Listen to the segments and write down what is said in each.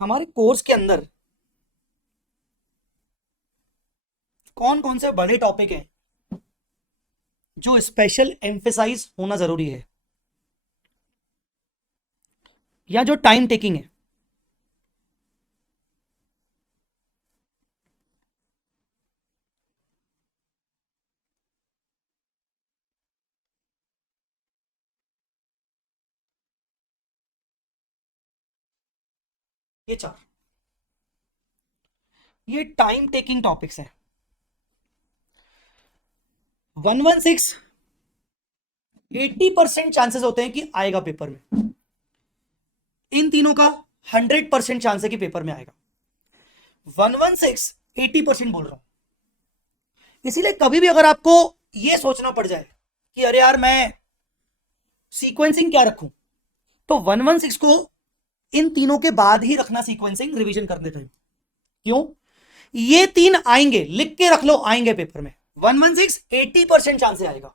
हमारे कोर्स के अंदर कौन कौन से बड़े टॉपिक हैं जो स्पेशल एम्फेसाइज होना जरूरी है, या जो टाइम टेकिंग है। ये चार, ये टाइम टेकिंग टॉपिक्स हैं। 116 80% चांसेस होते हैं कि आएगा पेपर में। इन तीनों का 100% चांस है कि पेपर में आएगा। 116 80% बोल रहा हूं। इसीलिए कभी भी अगर आपको यह सोचना पड़ जाए कि अरे यार मैं सीक्वेंसिंग क्या रखूं, तो 116 को इन तीनों के बाद ही रखना सीक्वेंसिंग रिवीजन करने टाइम। क्यों? ये तीन आएंगे, लिख के रख लो, आएंगे पेपर में। 116 80% चांस से आएगा।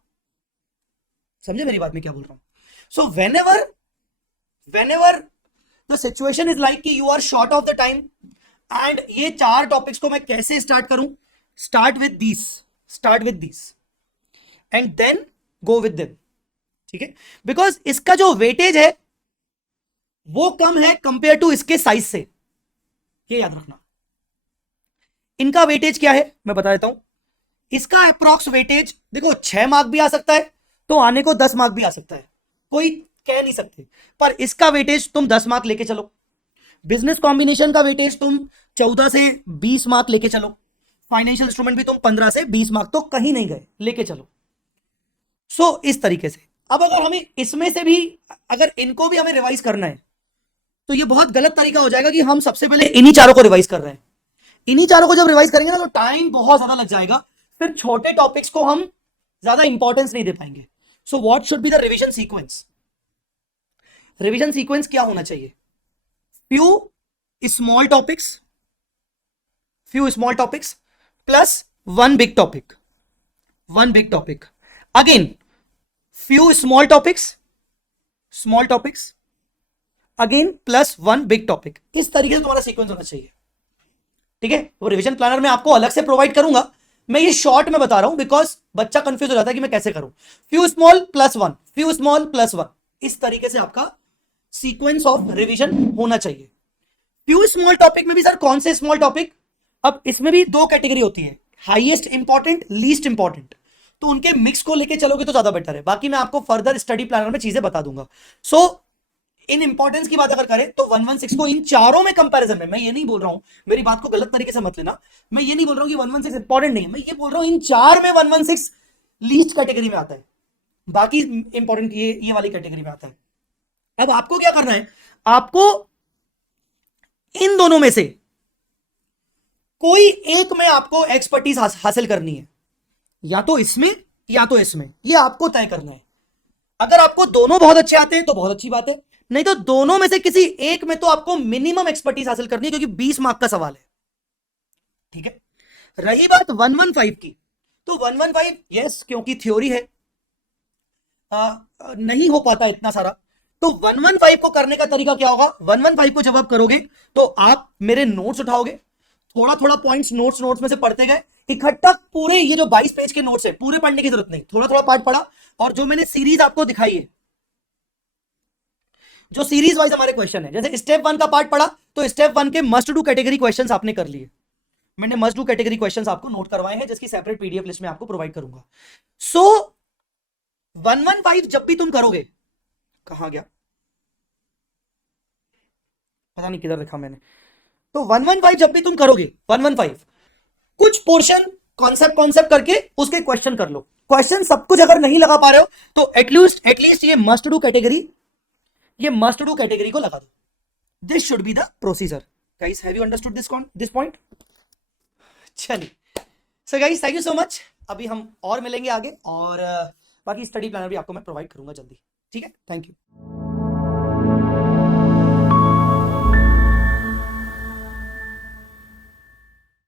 समझे मेरी बात में क्या बोल रहा हूं? So whenever the situation is like कि you are short of the time, and ये चार टॉपिक्स को मैं कैसे स्टार्ट करूं, start with this and then go with them. ठीक है? बिकॉज इसका जो वेटेज है वो कम है कंपेयर टू इसके साइज से, ये याद रखना। इनका वेटेज क्या है मैं बता देता हूं। इसका अप्रॉक्स वेटेज देखो, 6 मार्क भी आ सकता है तो आने को 10 मार्क भी आ सकता है, कोई कह नहीं सकते। पर इसका वेटेज तुम 10 मार्क लेके चलो। बिजनेस कॉम्बिनेशन का वेटेज तुम 14 से 20 मार्क लेके चलो। फाइनेंशियल इंस्ट्रूमेंट भी तुम 15 से 20 मार्क तो कहीं नहीं गए, लेके चलो। सो इस तरीके से अब अगर हमें इसमें से भी, अगर इनको भी हमें रिवाइज करना है, तो ये बहुत गलत तरीका हो जाएगा कि हम सबसे पहले इन्हीं चारों को रिवाइज कर रहे हैं। इन्हीं चारों को जब रिवाइज करेंगे ना तो टाइम बहुत ज्यादा लग जाएगा, फिर छोटे टॉपिक्स को हम ज्यादा इंपॉर्टेंस नहीं दे पाएंगे। So what should be the revision sequence? Revision sequence क्या होना चाहिए? Few small topics, plus one big topic again, few small topics again plus one big topic. इस तरीके से तुम्हारा सीक्वेंस होना चाहिए। ठीक है? वो रिवीजन प्लानर मैं आपको अलग से प्रोवाइड करूंगा, मैं ये शॉर्ट में बता रहा हूं बिकॉज बच्चा कंफ्यूज हो जाता है कि मैं कैसे करूं। Few small plus one, few small plus one, इस तरीके से आपका सीक्वेंस ऑफ रिवीजन होना चाहिए। फ्यू स्मॉल टॉपिक में भी सर कौन से स्मॉल टॉपिक? अब इसमें भी दो कैटेगरी होती है, हाईएस्ट इंपॉर्टेंट, लीस्ट इंपॉर्टेंट। तो उनके मिक्स को लेके चलोगे तो ज्यादा बेटर है। बाकी मैं आपको फर्दर स्टडी प्लानर में चीजें बता दूंगा। सो इन इंपॉर्टेंस की बात अगर करें तो 116 को इन चारों में कंपैरिजन में, मैं ये नहीं बोल रहा हूं, मेरी बात को गलत तरीके से मत लेना, मैं ये नहीं बोल रहा हूं कि 116 इंपॉर्टेंट नहीं है, मैं ये बोल रहा हूं इन चार में 116 लीस्ट कैटेगरी में आता है, बाकी इंपॉर्टेंट ये वाली कैटेगरी में आता है। अब आपको क्या करना है? आपको इन दोनों में से कोई एक में आपको एक्सपर्टीज हासिल करनी है, या तो इसमें या तो इसमें, ये आपको तय करना है। अगर आपको दोनों बहुत अच्छे आते हैं तो बहुत अच्छी बात है, नहीं तो दोनों में से किसी एक में तो आपको मिनिमम एक्सपर्टीज हासिल करनी है, क्योंकि 20 मार्क का सवाल है। ठीक है? रही बात 115 की, तो 115 यस, क्योंकि थ्योरी है, नहीं हो पाता इतना सारा। तो 115 को करने का तरीका क्या होगा? 115 को जब आप करोगे तो आप मेरे नोट्स उठाओगे, थोड़ा थोड़ा पॉइंट्स नोट्स में से पढ़ते गए, इकट्ठा पूरे ये जो 22 पेज के नोट्स है पूरे पढ़ने की जरूरत नहीं, थोड़ा थोड़ा पार्ट पढ़ा, और जो मैंने सीरीज आपको दिखाई है, जो सीरीज वाइज हमारे क्वेश्चन है, जैसे स्टेप 1 का पार्ट पढ़ा तो स्टेप 1 के मस्ट डू कैटेगरी क्वेश्चंस आपने कर लिए। मैंने मस्ट डू कैटेगरी क्वेश्चंस आपको नोट करवाए हैं, जिसकी सेपरेट पीडीएफ लिस्ट में आपको प्रोवाइड करूंगा। सो 115 जब भी तुम करोगे, कहां गया पता नहीं किधर लिखा मैंने, तो 115 जब भी तुम करोगे, 115 कुछ पोर्शन कॉन्सेप्ट कॉन्सेप्ट करके उसके क्वेश्चन कर लो। क्वेश्चन सब कुछ अगर नहीं लगा पा रहे हो तो एटलीस्ट ये मस्ट डू कैटेगरी को लगा दो। This should be the procedure. Guys, have you understood this point? चलिए, so guys, thank you so much. अभी हम और मिलेंगे आगे, और बाकी स्टडी प्लानर भी आपको मैं प्रोवाइड करूंगा जल्दी। ठीक है? Thank you.